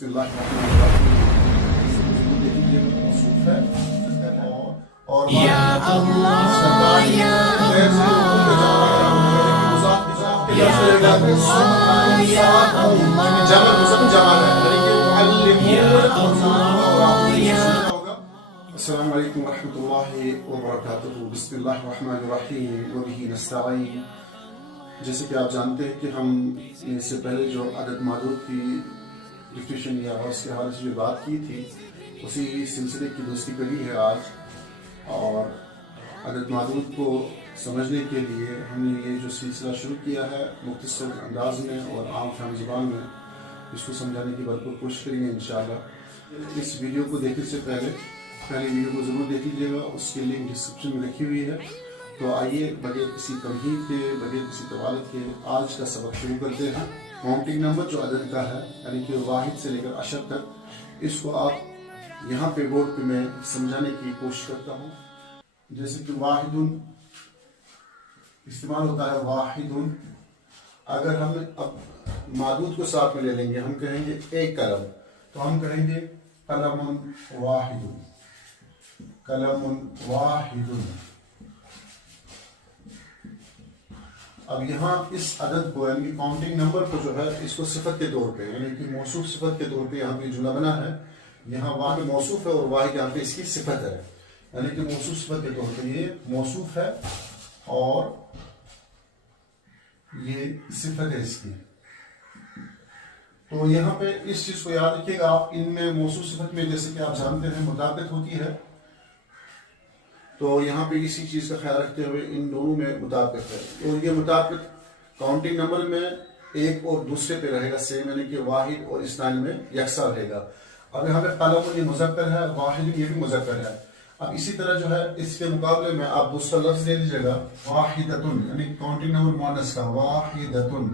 بسم اللہ الرحمن الرحیم. اور السلام علیکم ورحمۃ اللہ وبرکاتہ. بسم اللہ الرحمن الرحیم وبہ نستعین. جیسے کہ آپ جانتے ہیں کہ ہم اس سے پہلے جو عدد معدود کی ڈفینیشن یا اس کے حوالے سے جو بات کی تھی اسی سلسلے کی دوسری کڑی ہے آج. اور عدد معدود کو سمجھنے کے لیے ہم نے یہ جو سلسلہ شروع کیا ہے مختصر انداز میں اور عام فہم زبان میں اس کو سمجھانے کی بھرپور کوشش کریں گے انشاءاللہ. اس ویڈیو کو دیکھنے سے پہلے ویڈیو کو ضرور دیکھ لیجیے گا, اس کی لنک ڈسکرپشن میں رکھی ہوئی ہے. تو آئیے بغیر کسی تمہید کے بغیر کسی طوالت کے آج کا سبق شروع کرتے ہیں. کاؤنٹنگ نمبر جو عدد کا ہے یعنی کہ واحد سے لے کر 10 تک, اس کو آپ یہاں پہ بورڈ پہ میں سمجھانے کی کوشش کرتا ہوں. جیسے کہ واحد استعمال ہوتا ہے واحد. اگر ہم اب معدود کو ساتھ میں لے لیں گے, ہم کہیں گے ایک قلم, تو ہم کہیں گے قلم واحد, قلم واحد. اب یہاں اس عدد کو یعنی کہ کاؤنٹنگ نمبر کو جو ہے اس کو صفت کے طور پہ یعنی کہ موصوف صفت کے طور پہ یہاں پہ جملہ بنا ہے. یہاں واحد موصوف ہے اور واحد یہاں پہ اس کی صفت ہے, یعنی کہ موصوف صفت کے طور پہ یہ موصوف ہے اور یہ صفت ہے اس کی. تو یہاں پہ اس چیز کو یاد رکھیے گا آپ, ان میں موصوف صفت میں جیسے کہ آپ جانتے ہیں مطابقت ہوتی ہے, تو یہاں پہ اسی چیز کا خیال رکھتے ہوئے ان دونوں میں مطابقت ہے. اور یہ مطابقت کاؤنٹنگ نمبر میں ایک اور دوسرے پہ رہے گا سیم, یعنی کہ واحد اور اثنان میں یکساں رہے گا. اب یہاں پہ قلم یہ مذکر ہے, واحد یہ بھی مذکر ہے. اب اسی طرح جو ہے اس کے مقابلے میں آپ دوسرا لفظ لے لیجیے گا واحدتن, یعنی کاؤنٹنگ نمبر مؤنث کا واحدتن.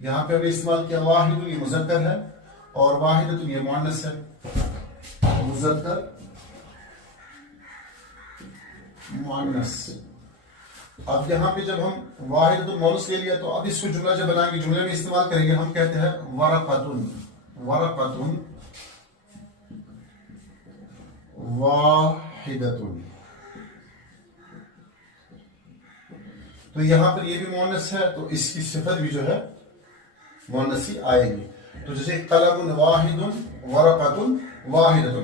یہاں پہ ہم نے استعمال کیا واحد یہ مذکر ہے اور واحدتن یہ مؤنث ہے, مذکر مؤنث. اب یہاں پہ جب ہم واحد مؤنث لے لیا تو اب اس کو جملہ جب بنائیں گے جملے میں استعمال کریں گے, ہم کہتے ہیں ورقۃ, ورقۃ واحدۃ. تو یہاں پر یہ بھی مؤنث ہے تو اس کی صفت بھی جو ہے مؤنث ہی آئے گی. تو جیسے قلم واحد ورقۃ واحدۃ.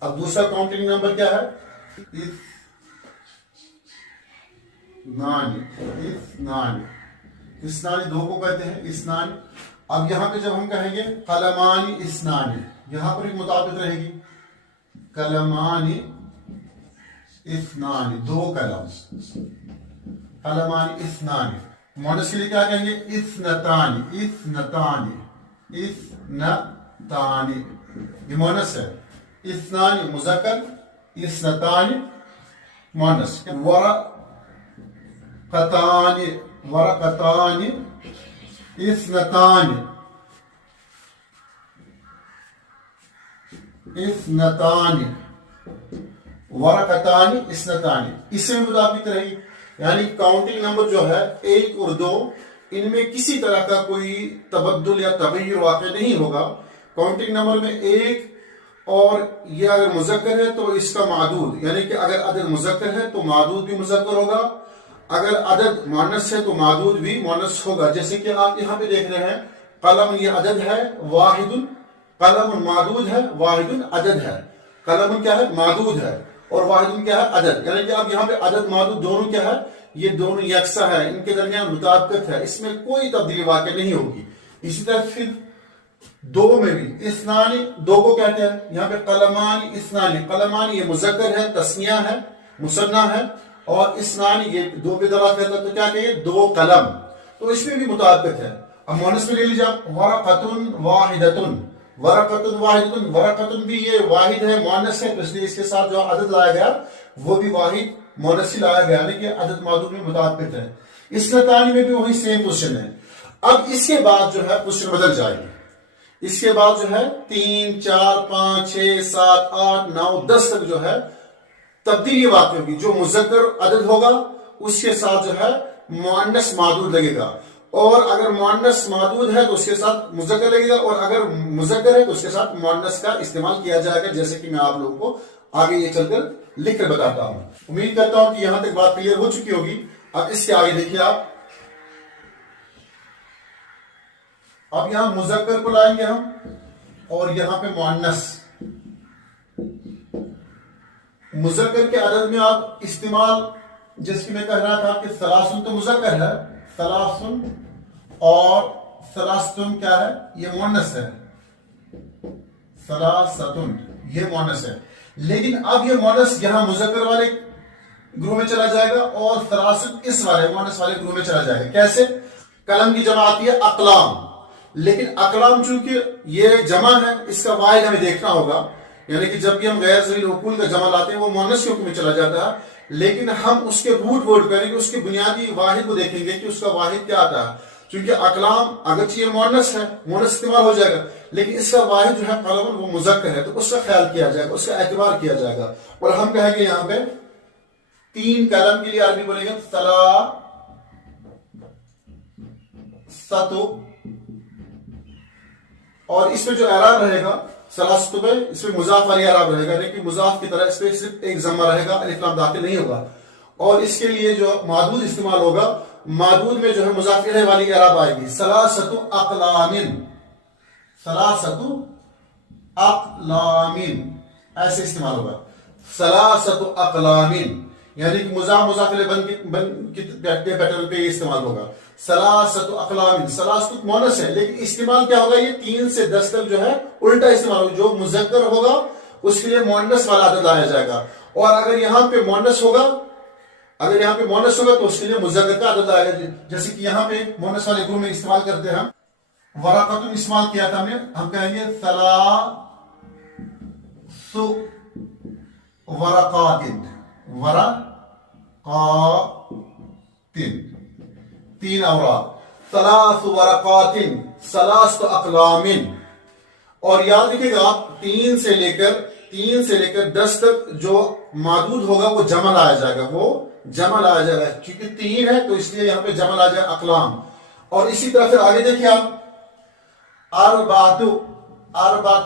اب دوسرا کاؤنٹنگ نمبر کیا ہے؟ اثنان. اثنان دو کو کہتے ہیں اثنان. اب یہاں پہ جب ہم کہیں گے قلمان اثنان, یہاں پر ایک مطابقت رہے گی قلمان اثنان, دو قلم. قلمان اثنان. مؤنث کے لیے کیا کہیں گے؟ اثنتان, اثنتان, اثنتان. یہ مؤنث ہے. اثنان مذکر, اثنتان مؤنث. ورقتان, ورقتان اثنتان, اثنتان, ورقتان اثنتان. اس سے مطابق رہی, یعنی کاؤنٹنگ نمبر جو ہے ایک اور دو, ان میں کسی طرح کا کوئی تبدل یا تغیر واقع نہیں ہوگا. کاؤنٹنگ نمبر میں ایک اور یہ اگر مذکر ہے تو اس کا معدود, یعنی کہ اگر عدد مذکر ہے تو معدود بھی مذکر ہوگا, اگر عدد مؤنث ہے تو معدود بھی مؤنث ہوگا. جیسے کہ آپ یہاں پہ دیکھ رہے ہیں قلم یہ عدد ہے واحد, قلم معدود ہے, واحد عدد ہے. قلم کیا ہے؟ معدود ہے, اور واحد کیا ہے؟ عدد. یعنی کہ اب یہاں پہ عدد معدود دونوں کیا ہے؟ یہ دونوں یکساں ہے, ان کے درمیان مطابقت ہے, اس میں کوئی تبدیلی واقع نہیں ہوگی. اسی طرح پھر دو میں بھی اثنان, دو کو کہتے ہیں یہاں پہ قلمان اثنان. قلمان یہ مذکر ہے, تثنیہ ہے, مثنیٰ ہے, اور اثنان یہ دو پہ دلالت کرتا ہے, تو کیا کہیے؟ دو قلم. تو اس میں بھی مطابقت ہے. اب مؤنث میں لے لیجیے آپ ورقۃ واحدۃ, ورقۃ واحدۃ. ورقۃ بھی یہ واحد ہے, مؤنث ہے, تو اس لیے اس کے ساتھ جو عدد لایا گیا وہ بھی واحد مؤنث لایا گیا, یعنی کہ عدد معدود میں مطابقت ہے. اثنتان میں بھی وہی سیم پوزیشن ہے. اب اس کے بعد جو ہے پوزیشن بدل جائے گی. اس کے بعد جو ہے 3, 4, 5, 6, 7, 8, 9, 10 تک جو ہے تبدیلی واقع ہوگی. جو مذکر عدد ہوگا اس کے ساتھ جو ہے مؤنث معدود لگے گا, اور اگر مؤنث معدود ہے تو اس کے ساتھ مذکر لگے گا، اور اگر مذکر ہے تو اس کے ساتھ مؤنث کا استعمال کیا جائے گا، جیسے کہ میں آپ لوگوں کو آگے یہ چل کر لکھ کر بتاتا ہوں۔ امید کرتا ہوں کہ یہاں تک بات کلیئر ہو چکی ہوگی۔ اب اس کے آگے دیکھیے آپ، اب یہاں مذکر کو لائیں گے ہم، اور یہاں پہ مؤنث۔ مذکر کے عدد میں آپ استعمال، جس کی میں کہہ رہا تھا کہ ثلاثن تو مذکر ہے، ثلاثن، اور ثلاثتن کیا ہے؟ یہ مؤنث ہے، ثلاثتن یہ مؤنث ہے، لیکن اب یہ مؤنث یہاں مذکر والے گروہ میں چلا جائے گا اور ثلاثن اس والے مؤنث والے گروہ میں چلا جائے گا۔ کیسے؟ قلم کی جمع آتی ہے اقلام، لیکن اقلام چونکہ یہ جمع ہے، اس کا واحد ہمیں دیکھنا ہوگا، یعنی کہ جب بھی ہم غیر ذیل عقول کا جمع لاتے ہیں وہ مؤنث کے حکم میں چلا جاتا ہے، لیکن ہم اس کے روٹ ورڈ کریں گے، اس کے بنیادی واحد کو دیکھیں گے کہ اس کا واحد کیا آتا ہے۔ چونکہ اقلام اگرچہ یہ مؤنث ہے، مؤنث استعمال ہو جائے گا، لیکن اس کا واحد جو ہے قلم وہ مذکر ہے، تو اس کا خیال کیا جائے گا، اس کا اعتبار کیا جائے گا، اور ہم کہیں گے یہاں پہ 3 قلم کے لیے عربی بولیں گے ثلاثتو، اور اس میں جو اعراب رہے گا ثلاثتو پہ، اس میں مضاف والی اعراب رہے گا، لیکن مضاف کی طرح اس پہ صرف ایک ضمہ رہے گا، الف لام داخل نہیں ہوگا۔ اور اس کے لیے جو معدود استعمال ہوگا، معدود میں جو ہے مضاف الیہ والی اعراب آئے گی، ثلاثتو اقلام، ثلاثتو اقلام، ایسے استعمال ہوگا، ثلاثتو اقلام، یعنی کہ مضاف الیہ بن کے پیٹرن پہ یہ استعمال ہوگا۔ ثلاثتو اقلام، ثلاثتو مؤنث ہے، لیکن استعمال کیا ہوگا؟ یہ 3 سے 10 تک جو ہے الٹا استعمال ہوگا، جو مذکر ہوگا اس کے لیے مؤنث والا عدد لایا جائے گا، اور اگر یہاں پہ مؤنث ہوگا، تو اس کے لیے مذکر کا عدد لایا جائے گا، جیسے کہ یہاں پہ مؤنث والے گروہ میں استعمال کرتے ہیں ہم ورقۃ استعمال کیا تھا ہم کہیں گے ثلاث ورقات، ورقات 3 اوراق، ثلاث ورقات، ثلاث اقلام، اور یاد رکھیے گا آپ 3 سے لے کر 10 تک جو معدود ہوگا وہ جمع لایا جائے گا، وہ جمع لایا جائے گا، کیونکہ 3 ہے تو اس لیے یہاں پہ جمع لایا جائے گا اقلام۔ اور اسی طرح پھر آگے دیکھیے آپ، اربعۃ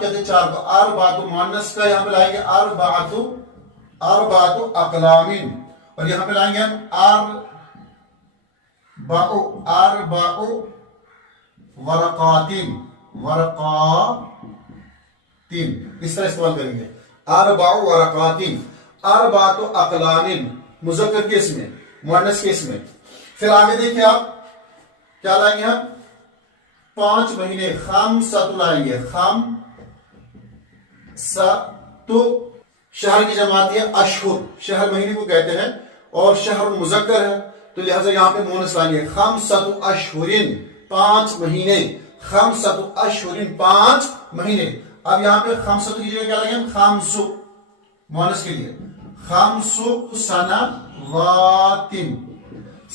کہتے ہیں 4 کو، اربعۃ مؤنث کا یہاں پہ لائیں گے اربعۃ اقلام، اور یہاں پہ لائیں گے ہم اربع ورقات، اس طرح استعمال کریں گے، اربع ورقات، اربعۃ اقلام، مذکر کے اس میں، مؤنث کے اس میں۔ پھر آگے دیکھیں آپ کیا لائیں گے ہم، 5 مہینے، خمسۃ لائیں گے، خمسۃ، شہر کی جمع آتی ہے اشہر، شہر مہینے کو کہتے ہیں، اور شہر مذکر ہے تو لہذا یہاں پہ مؤنث لائیں گے، خمسۃ اشہر، 5 مہینے، خمسۃ اشہر 5 مہینے۔ اب یہاں پہ خمسۃ کی جگہ کیا لائیں گے، خمس، مؤنث کے لیے خمس سنوات،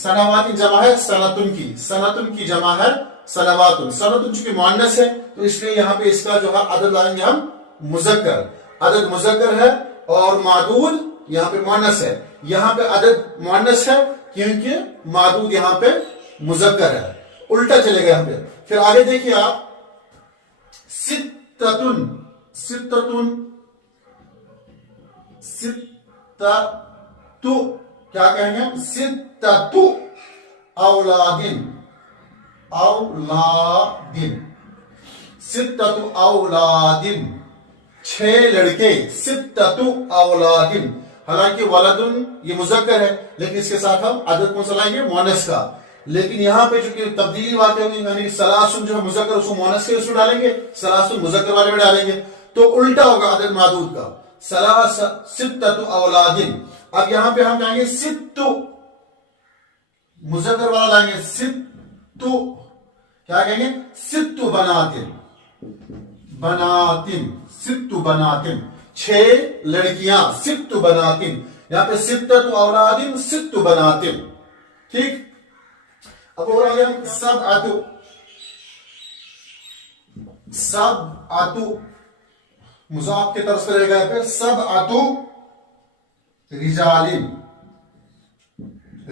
سنوات جمع ہے سنتن کی، سنتن کی جمع ہے سنواتن، سنتن چونکہ مؤنث ہے تو اس لیے یہاں پہ اس کا جو ہے عدد لائیں گے ہم مذکر، عدد مذکر ہے، اور معدود یہاں پہ مؤنث ہے، یہاں پہ عدد مؤنث ہے کیونکہ معدود یہاں پہ مذکر ہے، الٹا چلے گا یہاں پہ۔ پھر آگے دیکھیے آپ، ستتن، کیا کہیں گے، ستت اولادن، ستت اولادن، 6 لڑکے، ستت اولادن، حالانکہ ولدن یہ مذکر ہے لیکن اس کے ساتھ ہم عدد کون سا لائیں گے، مؤنث کا، لیکن یہاں پہ چونکہ تبدیلی واقع ہوگی، یعنی ثلاثن جو ہے مذکر اس کو مؤنث کے اس میں ڈالیں گے، ثلاثن مذکر والے میں ڈالیں گے، تو الٹا ہوگا عدد معدود کا، ستت اولادن۔ اب یہاں پہ ہم کہیں گے ست، مذکر والا لائیں گے ست، کیا کہیں گے، ست بناتن، ست بناتن، 6 لڑکیاں، ست بناتن، یہاں پہ ستت اولادن، ست بناتن، ٹھیک۔ اب اور آگے ہم سبعۃ، مضاف کے طرف سے رہ گیا، پھر سبعۃ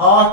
8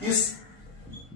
30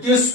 30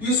30